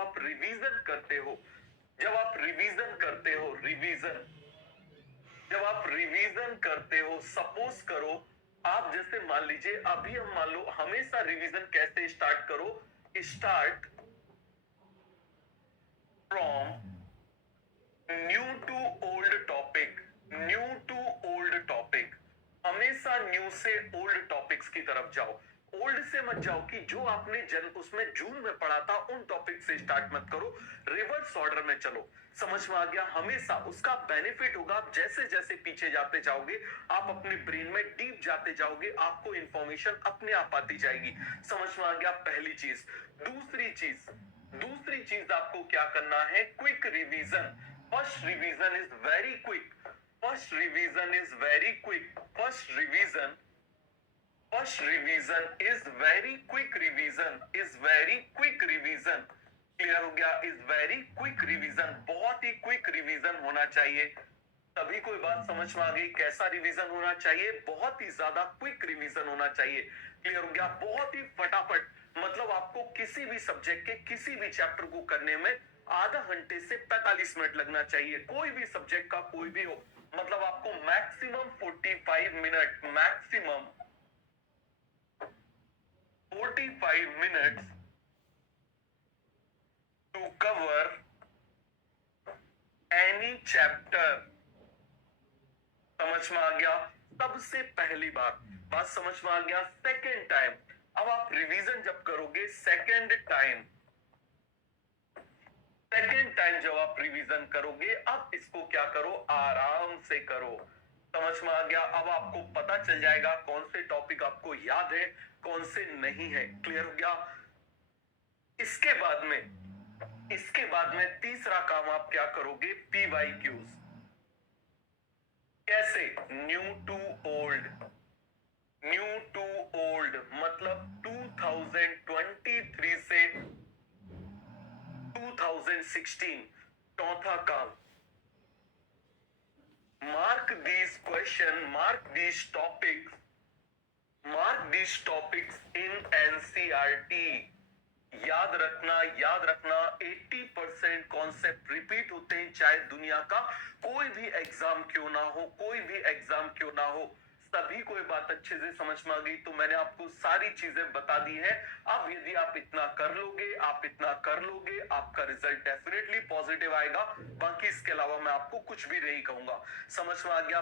आप रिवीजन करते हो, जब आप रिवीजन करते हो, रिवीजन, जब आप रिवीजन करते हो, सपोज करो आप जैसे मान लीजिए अभी हम मान लो हमेशा रिवीजन कैसे स्टार्ट करो, start from new to old topic, new to old topic, हमेशा न्यू से ओल्ड टॉपिक्स की तरफ जाओ। ओल्ड से मत जाओ कि जो आपने उसमें जून में पढ़ा था उन टॉपिक से स्टार्ट मत करो, रिवर्स ऑर्डर में चलो। समझ में आ गया? हमेशा उसका बेनिफिट होगा, आप जैसे जैसे पीछे जाते जाओगे आप अपने ब्रेन में डीप जाते जाओगे, आपको इंफॉर्मेशन अपने आप आती जाएगी। समझ में आ गया? पहली चीज। दूसरी चीज आपको क्या करना है, quick revision. First revision is very quick, first revision is very quick, first revision is very quick revision, is very quick revision. Clear हो गया? इज वेरी क्विक रिवीजन, बहुत ही क्विक रिवीजन होना चाहिए। तभी कोई बात समझ में आ गई? कैसा रिवीजन होना चाहिए? बहुत ही ज्यादा क्विक रिवीजन होना चाहिए। क्लियर हो गया? बहुत ही फटाफट, मतलब आपको किसी भी सब्जेक्ट के किसी भी चैप्टर को करने में आधा घंटे से 45 मिनट लगना चाहिए, कोई भी सब्जेक्ट का कोई भी हो। मतलब आपको maximum 45 minute, maximum 45 minutes to cover any chapter। समझ में आ गया? सबसे पहली बात समझ में आ गया। सेकेंड टाइम, अब आप रिवीजन जब करोगे सेकेंड टाइम जब आप रिवीजन करोगे, अब इसको क्या करो, आराम से करो। समझ में आ गया? अब आपको पता चल जाएगा कौन से टॉपिक आपको याद है, कौन से नहीं है। क्लियर हो गया? इसके बाद में तीसरा काम आप क्या करोगे, PYQs। कैसे? New to old, new to old मतलब 2023 से 2016। चौथा काम, mark these question, mark these topics in NCERT। याद रखना 80% कॉन्सेप्ट रिपीट होते हैं, चाहे दुनिया का कोई भी एग्जाम क्यों ना हो। सभी को बात अच्छे से समझ में आ गई? तो मैंने आपको सारी चीजें बता दी है। अब यदि आप इतना कर लोगे, आपका रिजल्ट डेफिनेटली पॉजिटिव आएगा। बाकी इसके अलावा मैं आपको कुछ भी नहीं कहूंगा। समझ में आ गया?